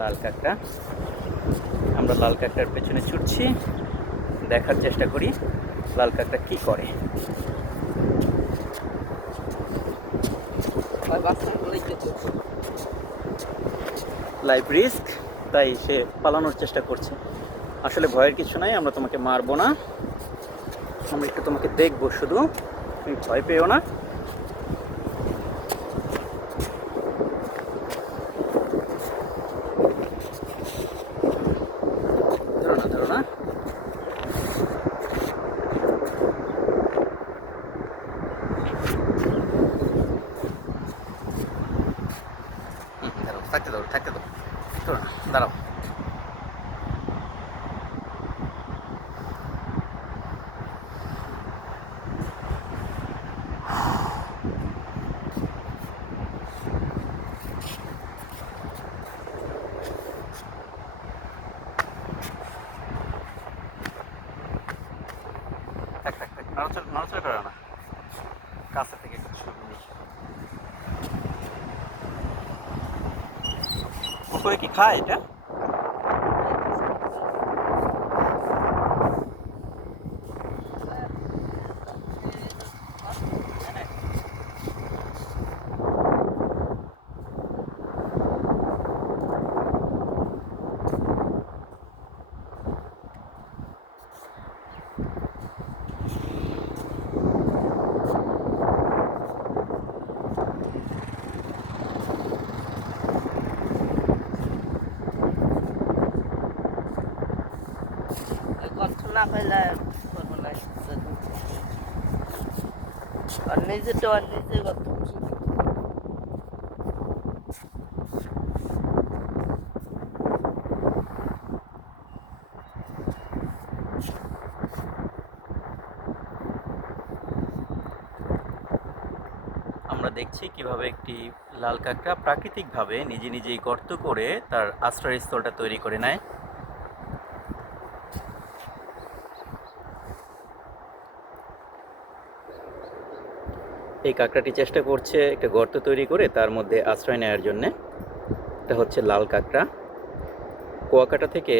লাল কাঁকড়া। আমরা লাল কাকটার পেছনে ছুটছি। দেখার চেষ্টা করি লাল কাকটা কী করে। লাইফ রিস্ক তাই সে পালানোর চেষ্টা করছে। আসলে ভয়ের কিছু নাই আমরা তোমাকে মারবো না। আমরা একটু তোমাকে দেখব শুধু। তুমি ভয় পেও না ধরো না ধরো না হুম, দাঁড়াও থাকতে দাও থাকতে না দাঁড়াও। নড়াচড়া নড়াচড়া করো না। কাছে থেকে কিছু নিই পুকুরে কি খায় এটা? আর তো আর আমরা দেখছি কীভাবে একটি লাল কাঁকড়া প্রাকৃতিকভাবে নিজে নিজেই গর্ত করে তার আশ্রয়স্থলটা তৈরি করে নেয়। এই কাঁকড়াটি চেষ্টা করছে একটা গর্ত তৈরি করে তার মধ্যে আশ্রয় নেওয়ার জন্যে। এটা হচ্ছে লাল কাঁকড়া। কুয়াকাটা থেকে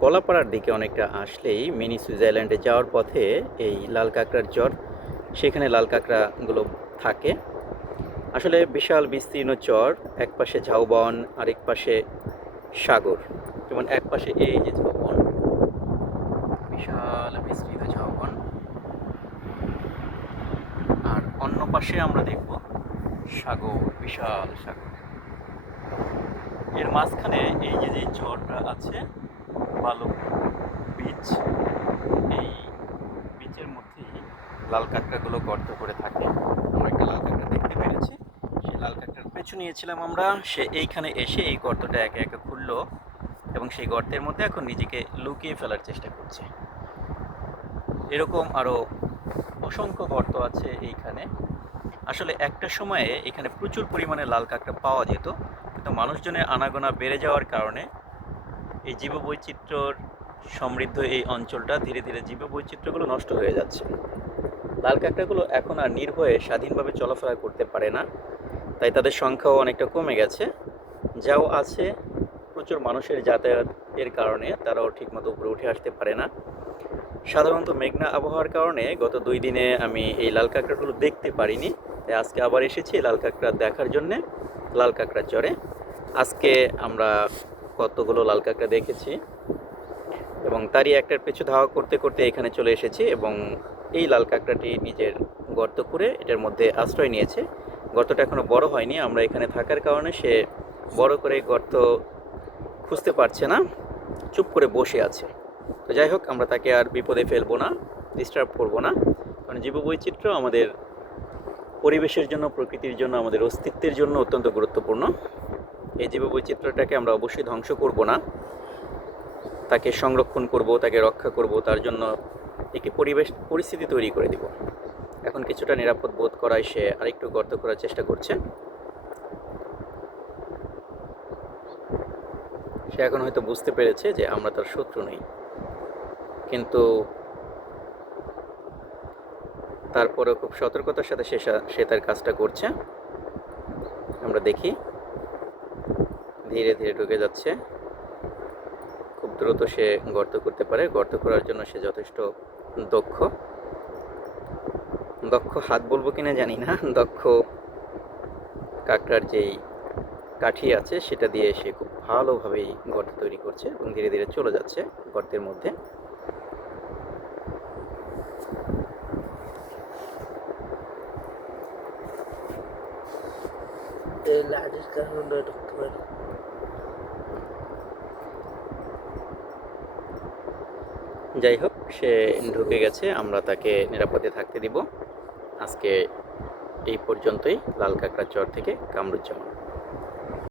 কলাপাড়ার দিকে অনেকটা আসলেই মিনি সুইজারল্যান্ডে যাওয়ার পথে এই লাল কাঁকড়ার চর সেখানে লাল কাঁকড়াগুলো থাকে। আসলে বিশাল বিস্তীর্ণ চর এক পাশে ঝাউবন, আরেক পাশে সাগর। যেমন এক পাশে এই যে ঝাউবন, বিশাল বিস্তৃত ঝাউবন আর অন্য পাশে আমরা দেখব সাগর, বিশাল সাগর। এর মাঝখানে এই যে যে চরটা আছে, বালক বীচ এই বীচের মধ্যেই লাল কাঁকড়াগুলো গর্ত করে থাকে। আমরা একটা লাল কাঁকড়া দেখতে পেরেছি। সেই লাল কাঁকড়ার পেছু নিয়েছিলাম আমরা। সে এইখানে এসে এই গর্তটা একে একে খুললো এবং সেই গর্তের মধ্যে এখন নিজেকে লুকিয়ে ফেলার চেষ্টা করছে। এরকম আরও অসংখ্য গর্ত আছে এইখানে। আসলে একটা সময়ে এখানে প্রচুর পরিমাণে লাল কাঁকড়া পাওয়া যেত, কিন্তু মানুষজনের আনাগোনা বেড়ে যাওয়ার কারণে এই জীববৈচিত্র্যর সমৃদ্ধ এই অঞ্চলটা ধীরে ধীরে জীববৈচিত্র্যগুলো নষ্ট হয়ে যাচ্ছে। লাল কাঁকড়াগুলো এখন আর নির্ভয়ে স্বাধীনভাবে চলাফেরা করতে পারে না, তাই তাদের সংখ্যাও অনেকটা কমে গেছে, যাও আছে প্রচুর মানুষের যাতায়াতের কারণে তারাও ঠিকমতো উপরে উঠে আসতে পারে না। সাধারণত মেঘনা আবহাওয়ার কারণে গত দুই দিনে আমি এই লাল কাঁকড়াগুলো দেখতে পারিনি। তাই আজকে আবার এসেছি লাল কাঁকড়া দেখার জন্যে। লাল কাঁকড়ার চরে আজকে আমরা কতগুলো লাল কাঁকড়া দেখেছি এবং তারই একটার পেছু ধাওয়া করতে করতে এখানে চলে এসেছি এবং এই লাল কাঁকড়াটি নিজের গর্ত করে এটার মধ্যে আশ্রয় নিয়েছে। গর্তটা এখনও বড় হয়নি, আমরা এখানে থাকার কারণে সে বড় করে গর্ত খুঁজতে পারছে না, চুপ করে বসে আছে। তো যাই হোক, আমরা তাকে আর বিপদে ফেলব না ডিস্টার্ব করব না। কারণ জীববৈচিত্র্য আমাদের পরিবেশের জন্য, প্রকৃতির জন্য, আমাদের অস্তিত্বের জন্য অত্যন্ত গুরুত্বপূর্ণ। এই জীববৈচিত্র্যটাকে আমরা অবশ্যই ধ্বংস করব না। তাকে সংরক্ষণ করব, তাকে রক্ষা করব, তার জন্য একটি পরিবেশ, পরিস্থিতি তৈরি করে দিব। এখন কিছুটা নিরাপদ বোধ করায় সে আরেকটু গর্ত করার চেষ্টা করছে। সে এখন হয়তো বুঝতে পেরেছে যে আমরা তার শত্রু নই। কিন্তু তারপরেও খুব সতর্কতার সাথে সে সে তার কাজটা করছে। আমরা দেখি। ধীরে ধীরে ঢুকে যাচ্ছে। খুব দ্রুত সে গর্ত করতে পারে। গর্ত করার জন্য সে যথেষ্ট দক্ষ। দক্ষ হাত বলব কিনা জানি না। দক্ষ কাঁকড়ার যেই কাঠি আছে, সেটা দিয়ে সে খুব ভালোভাবেই গর্ত তৈরি করছে এবং ধীরে ধীরে চলে যাচ্ছে গর্তের মধ্যে। এই লাঠির কারণে ঢুকতে পারে যাই হোক, সে ঢুকে গেছে, আমরা তাকে নিরাপদে থাকতে দিব। আজকে এই পর্যন্তই, লাল কাঁকড়া চর থেকে কামরুজ্জামান।